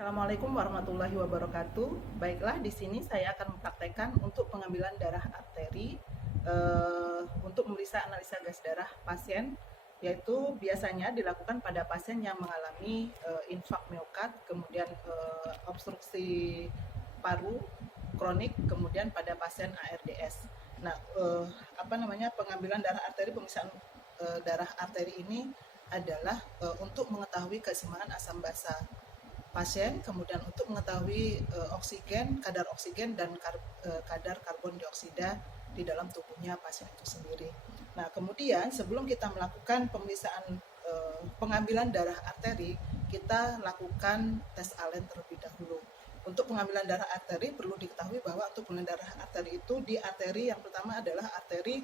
Assalamualaikum warahmatullahi wabarakatuh. Baiklah, di sini saya akan mempraktekkan untuk pengambilan darah arteri untuk memeriksa analisa gas darah pasien, yaitu biasanya dilakukan pada pasien yang mengalami infak miokard, kemudian obstruksi paru kronik, kemudian pada pasien ARDS. Nah, pengambilan darah arteri, pemeriksaan darah arteri ini adalah untuk mengetahui keseimbangan asam basa pasien, kemudian untuk mengetahui kadar oksigen dan kadar karbon dioksida di dalam tubuhnya pasien itu sendiri. Nah, kemudian sebelum kita melakukan pemeriksaan pengambilan darah arteri, kita lakukan tes alen terlebih dahulu. Untuk pengambilan darah arteri perlu diketahui bahwa untuk pengambilan darah arteri itu di arteri yang pertama adalah arteri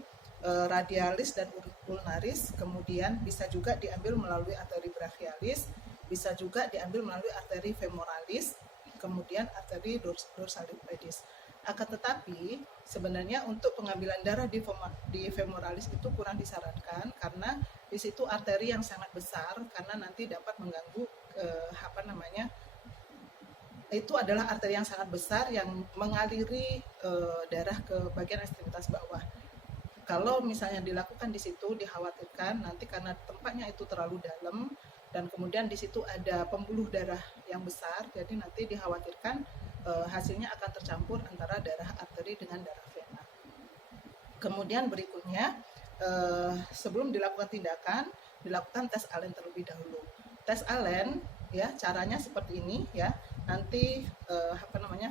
radialis dan ulnaris, kemudian bisa juga diambil melalui arteri brachialis, bisa juga diambil melalui arteri femoralis, kemudian arteri dorsalis pedis. Akan tetapi sebenarnya untuk pengambilan darah di femoralis itu kurang disarankan karena di situ arteri yang sangat besar, karena nanti dapat mengganggu itu adalah arteri yang sangat besar yang mengaliri darah ke bagian ekstremitas bawah. Kalau misalnya dilakukan di situ, dikhawatirkan nanti karena tempatnya itu terlalu dalam dan kemudian di situ ada pembuluh darah yang besar, jadi nanti dikhawatirkan hasilnya akan tercampur antara darah arteri dengan darah vena. Kemudian berikutnya, sebelum dilakukan tindakan, dilakukan tes alen terlebih dahulu. Tes alen ya caranya seperti ini ya. Nanti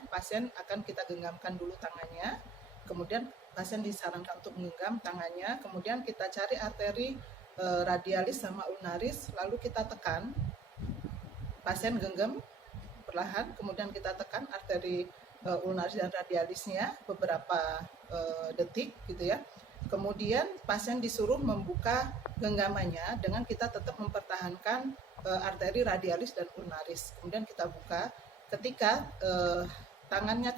pasien akan kita genggamkan dulu tangannya, kemudian pasien disarankan untuk menggenggam tangannya, kemudian kita cari arteri radialis sama ulnaris, lalu kita tekan, pasien genggam perlahan, kemudian kita tekan arteri ulnaris dan radialisnya beberapa detik gitu ya. Kemudian pasien disuruh membuka genggamannya dengan kita tetap mempertahankan arteri radialis dan ulnaris. Kemudian kita buka, ketika tangannya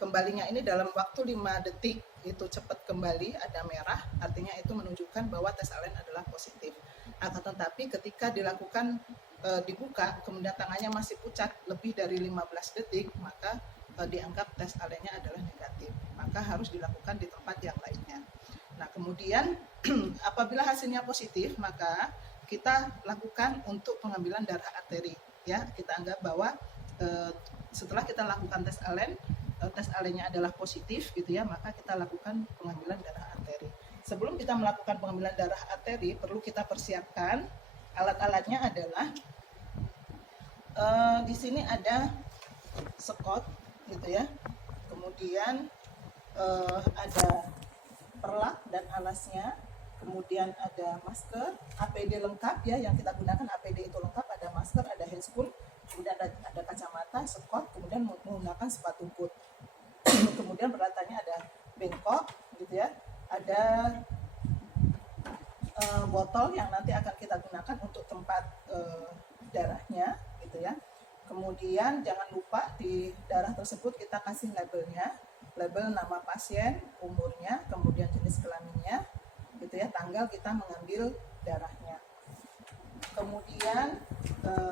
kembalinya ini dalam waktu 5 detik itu cepat kembali, ada merah, artinya itu menunjukkan bahwa tes alen adalah positif. Akan tetapi ketika dilakukan dibuka, kemudian tangannya masih pucat lebih dari 15 detik, maka dianggap tes alennya adalah negatif. Maka harus dilakukan di tempat yang lainnya. Nah, kemudian apabila hasilnya positif, maka kita lakukan untuk pengambilan darah arteri. Ya, kita anggap bahwa setelah kita lakukan tes alennya adalah positif gitu ya, maka kita lakukan pengambilan darah arteri. Sebelum kita melakukan pengambilan darah arteri, perlu kita persiapkan alat-alatnya adalah di sini ada sekot gitu ya, kemudian ada perlak dan alasnya, kemudian ada masker, APD lengkap ya, yang kita gunakan APD itu lengkap, ada masker, ada handscoon, kemudian ada kacamata, sekot, kemudian menggunakan sepatu boot. Kemudian peralatannya ada bengkok gitu ya, ada botol yang nanti akan kita gunakan untuk tempat darahnya gitu ya. Kemudian jangan lupa di darah tersebut kita kasih labelnya, label nama pasien, umurnya, kemudian jenis kelaminnya gitu ya, tanggal kita mengambil darahnya. Kemudian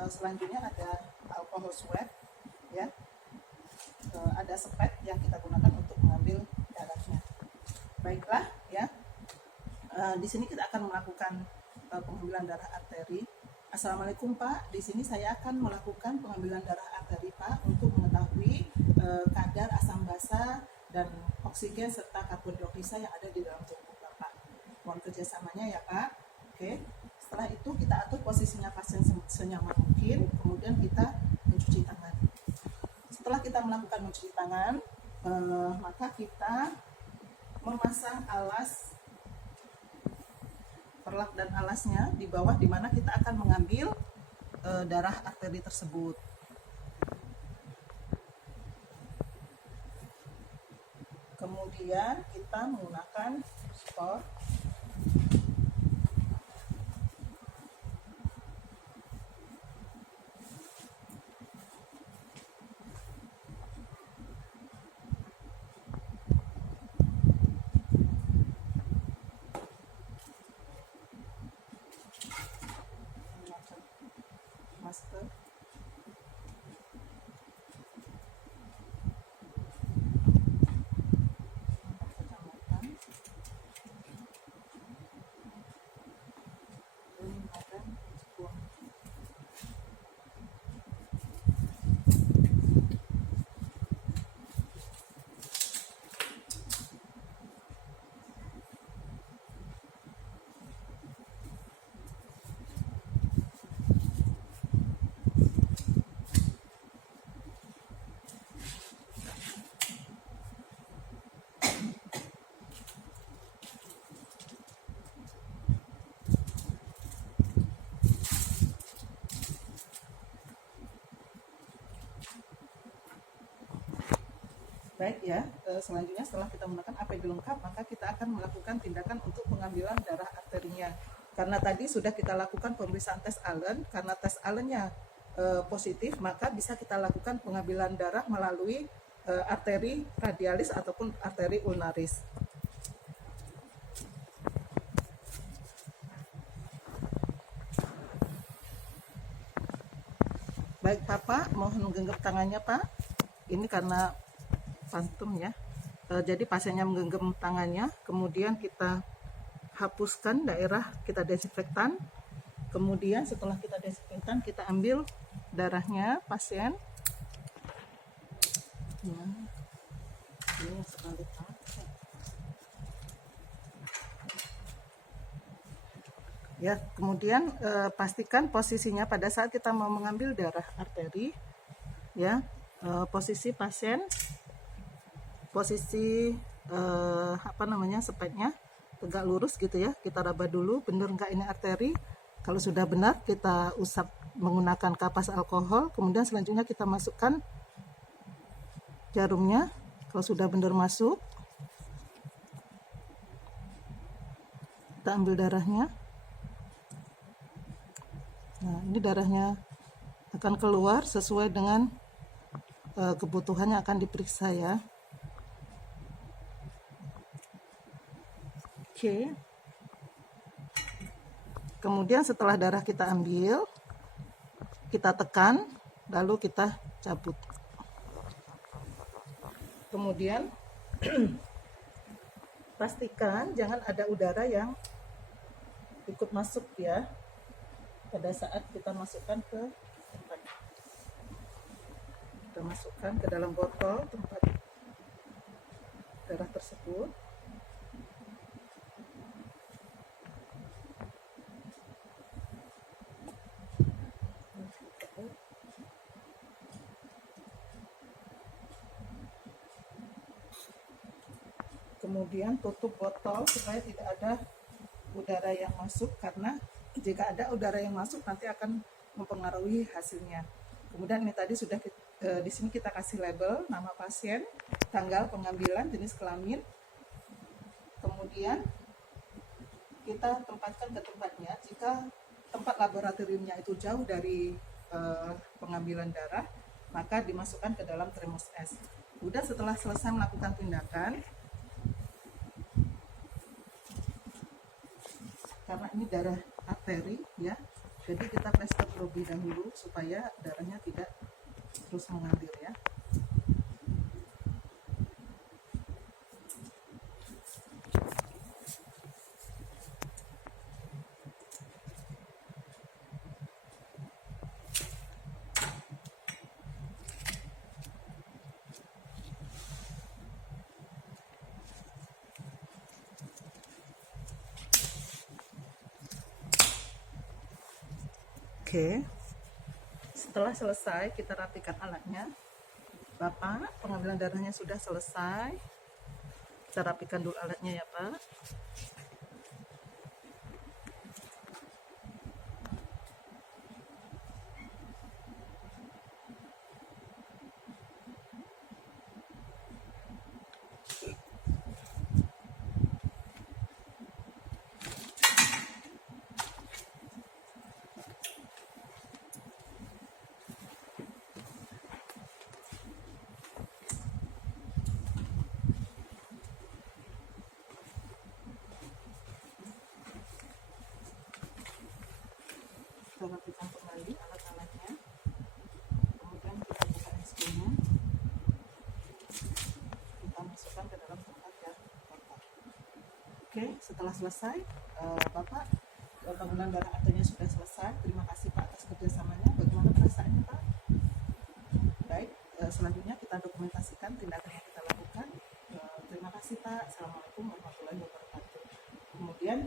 selanjutnya ada alkohol swab ya, ada sepet yang kita gunakan untuk mengambil darahnya. Baiklah ya, di sini kita akan melakukan pengambilan darah arteri. Assalamualaikum Pak, di sini saya akan melakukan pengambilan darah arteri Pak untuk mengetahui kadar asam basa dan oksigen serta karbon dioksida yang ada di dalam tubuh Bapak. Mohon kerjasamanya ya Pak. Oke. Setelah itu kita atur posisinya pasien senyaman mungkin, kemudian kita mencuci tangan. Setelah kita melakukan mencuci tangan, maka kita memasang alas perlak dan alasnya di bawah di mana kita akan mengambil darah arteri tersebut. Kemudian kita menggunakan spot masker, Baik ya, selanjutnya setelah kita menggunakan APD lengkap, maka kita akan melakukan tindakan untuk pengambilan darah arterinya. Karena tadi sudah kita lakukan pemeriksaan tes Allen, karena tes Allen-nya positif, maka bisa kita lakukan pengambilan darah melalui arteri radialis ataupun arteri ulnaris. Baik Bapak, mohon menggenggam tangannya Pak. Ini karena pantum ya. Jadi pasiennya menggenggam tangannya, kemudian kita hapuskan daerah, kita desinfektan. Kemudian setelah kita desinfektan, kita ambil darahnya pasien. Ya, ini sekali Pak. Ya, kemudian pastikan posisinya pada saat kita mau mengambil darah arteri, ya, posisi pasien, posisi speknya tegak lurus gitu ya. Kita raba dulu, benar nggak ini arteri. Kalau sudah benar, kita usap menggunakan kapas alkohol. Kemudian selanjutnya kita masukkan jarumnya. Kalau sudah benar masuk, kita ambil darahnya. Nah, ini darahnya akan keluar sesuai dengan kebutuhan yang akan diperiksa ya. Oke. Kemudian setelah darah kita ambil, kita tekan, lalu kita cabut. Kemudian pastikan jangan ada udara yang ikut masuk ya pada saat kita masukkan ke tempat. Kita masukkan ke dalam botol tempat darah tersebut. Kemudian tutup botol supaya tidak ada udara yang masuk, karena jika ada udara yang masuk nanti akan mempengaruhi hasilnya. Kemudian ini tadi sudah di sini kita kasih label nama pasien, tanggal pengambilan, jenis kelamin. Kemudian kita tempatkan ke tempatnya. Jika tempat laboratoriumnya itu jauh dari pengambilan darah, maka dimasukkan ke dalam termos es. Udah setelah selesai melakukan tindakan, karena ini darah arteri ya, jadi kita press-up terlebih dahulu supaya darahnya tidak terus mengalir ya. Oke, setelah selesai kita rapikan alatnya. Bapak, pengambilan darahnya sudah selesai. Kita rapikan dulu alatnya ya Pak. Kita rapikan kembali alat-alatnya, kemudian kita buka SK-nya, kita masukkan ke dalam tempat yang kotak. Oke, setelah selesai, Bapak, pengambilan darah arterinya sudah selesai. Terima kasih Pak atas kerjasamanya. Bagaimana perasaannya Pak? Baik, selanjutnya kita dokumentasikan tindakan yang kita lakukan. Terima kasih Pak. Assalamualaikum warahmatullahi wabarakatuh. Kemudian